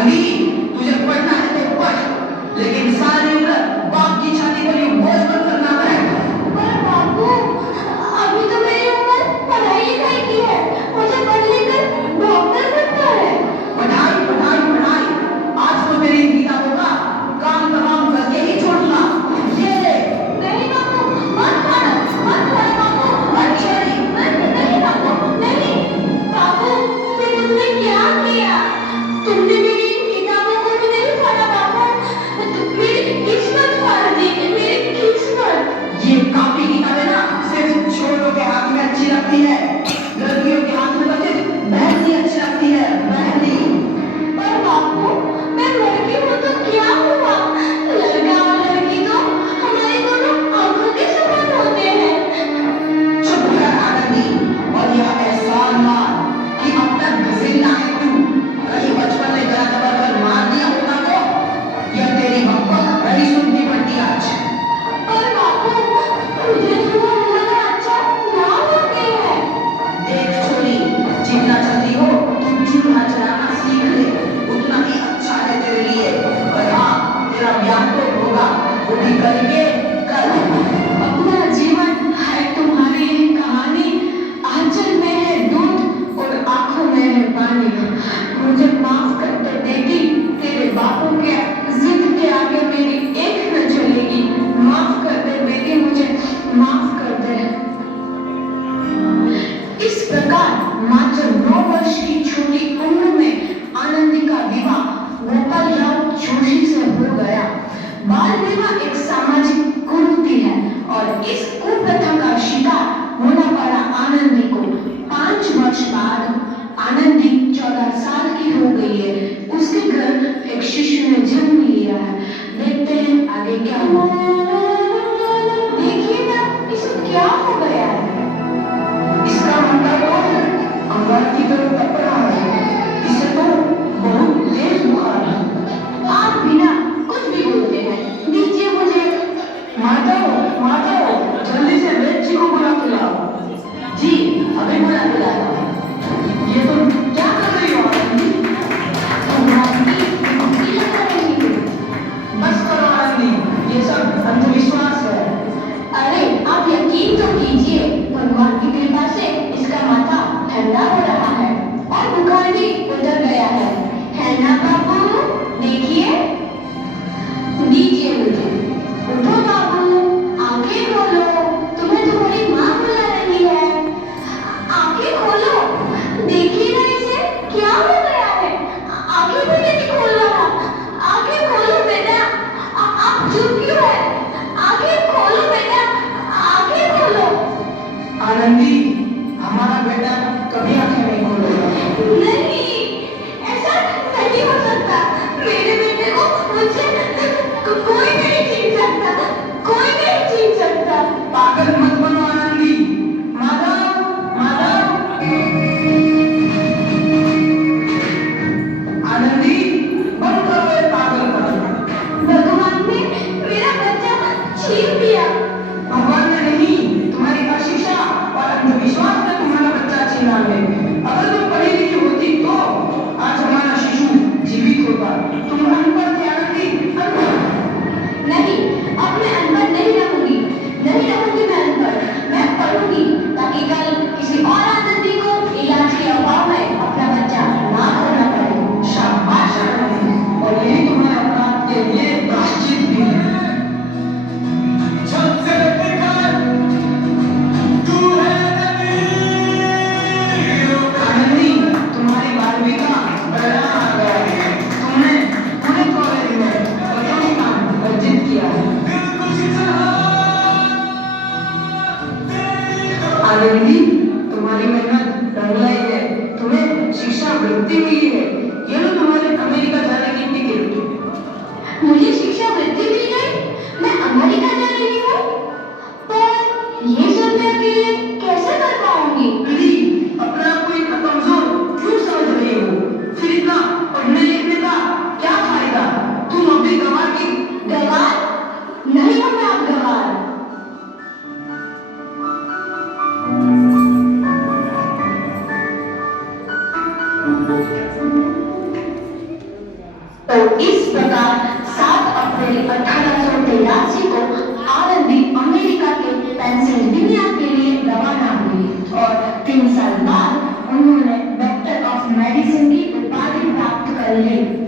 आनंदी, तुझे पढ़ना है तो पढ़, लेकिन सारी उम्र बाप की छाती पर यूं बोझ मत करना है। पर बापू, अभी तो मेरी उम्र पढ़ाई लिखाई की है, मुझे पढ़ लिखकर डॉक्टर बनना है। पढ़ाई पढ़ाई पढ़ाई, आज तो तेरी इन किताबों का काम तमाम करके ही छोड़ूंगा। ये ले। नहीं बापू, मत मारो बापू, मत छोड़िए, नहीं बापू, नहीं। बापू, फिर तुमने क्या किया? तुमने मेरी इन किताबों को भी नहीं पढ़ा बापू, मेरी किस्मत फाड़ दी, मेरी किस्मत। ये कापी किताबें ना सिर्फ छोरों के हाथ में अच्छी लगती है, लड़कियों के हाथ में तो सिर्फ मेहंदी अच्छी लगती है, मेहंदी। पर बापू, मैं लड़की हूँ तो क्या हुआ? लड़का और लड़की तो हमारी दोनों आंखों के समान होते हैं। चुप कर आनंदी, और यह एहसान मान कि अब तक जिंदा है तू। कहीं बचपन में गला दबाकर मार दिया होता तो यह तेरी बकबक नहीं सुनती पड़ती आज। पर बापू, मुझे तो वो उम्र अच्छा ना होते हैं। देख छोरी, जितना जल्दी हो तुम चूल्हा जलाना सीख ले, उतना ही अच्छा है तेरे लिए। और हाँ, तेरा ब्याह तो होगा, वो भी करेंगे कल। अपना जीवन है तुम्हारी ये कहानी, आंचल में है दूध और आंखों में है पानी। मुझे माफ कर दे बेटी, तेरे बापू के जिद के आगे मेरी एक न चलेगी। माफ कर दे बेटी, मुझे माफ कर दे। इस प्रकार मात्र 9 वर्ष की छोटी उम्र में आनंदी का विवाह गोपाल राव जोशी से हो गया। बाल विवाह एक सामाजिक कुरीति है और इस कुप्रथा का शिकार होना पड़ा आनंदी को। 5 वर्ष बाद आनंदी 14 साल की हो गई है। उसके घर एक शिशु ने जन्म लिया है। देखते हैं आगे क्या हुआ। देखिए ना, इसे क्या हो गया है? इसका मतलब तो अंगार की तरह तप रहा है, इसे तो बहुत तेज बुखार है। आप बिना कुछ भी बोलते हैं, दीजिए मुझे। माधव, जल्दी से वेद जी को बुला के लाओ। जी, अभी बुला के लाओ। ये तुम क्या कर रही हो आनंदी? बस करो आनंदी, ये सब अंधविश्वास है। अरे आप यकीन तो कीजिए, भगवान की कृपा से इसका माथा ठंडा हो रहा है और बुखार भी उतर गया है ना बाबू? देखिए, दीजिए मुझे। उठो बाबू, आंखें खोलो, तुम्हें तुम्हारी माँ बुला रही है। आंखें खोलो, देखिए ना इसे क्या हो गया है? आंखें भी नहीं खोल रहा। आंखें खोलो बेटा, आप चुप क्यों है? आंखें खोलो बेटा, आंखें खोलो। आनंदी, हमारा बेटा कभी आंखें नहीं खोलेगा। नहीं, ऐसा नहीं हो सकता। मेरे बेटे को मुझसे कोई नहीं छीन सकता, कोई नहीं छीन सकता। पागल मत बनो आनंदी। माधव, आनंदी, बंद करो ये पागलपन। भगवान ने मेरा बच्चा छीन लिया। भगवान ने नहीं, तुम्हारी अशिक्षा और अंधविश्वास ने तुम्हारा बच्चा छीना है। अगर तुम पढ़ी लिखी होती तो आज हमारा शिशु जीवित होता। तुम अनपढ़ थे आनंदी, अनपढ़। नहीं, अब मैं अनपढ़ नहीं रहूंगी मैं अनपढ़। मैं पढ़ूंगी ताकि कल किसी और आनंदी को इलाज के अभाव में अपना बच्चा ना खोना पड़े। शाबाश आनंदी, और यही तुम्हारे अपराध के लिए प्रायश्चित भी है। आनंदी, तुम्हारी 12वीं का परिणाम आ गया है। तुमने पूरे कॉलेज में प्रथम स्थान अर्जित किया है। आनंदी, तुम्हारी मेहनत रंग लाई है, तुम्हें शिक्षा वृत्ति मिली है। ये लो तुम्हारे अमेरिका जाने की टिकट। मुझे शिक्षा वृत्ति मिल गई, मैं अमेरिका जा रही हूँ। पर ये सब मैं अकेले कैसे कर पाऊंगी? दीदी, अपने आप को इतना कमजोर क्यों समझ रही हो? फिर इतना पढ़ने लिखने का क्या फायदा? तुम अभी गंवार की। गवार नहीं हूँ मैं अब गवार। तो इस प्रकार 7 अप्रैल 1883 को आनंदी अमेरिका के पेंसिल्वेनिया के लिए रवाना हुई और 3 साल बाद उन्होंने डॉक्टर ऑफ मेडिसिन की उपाधि प्राप्त कर ली।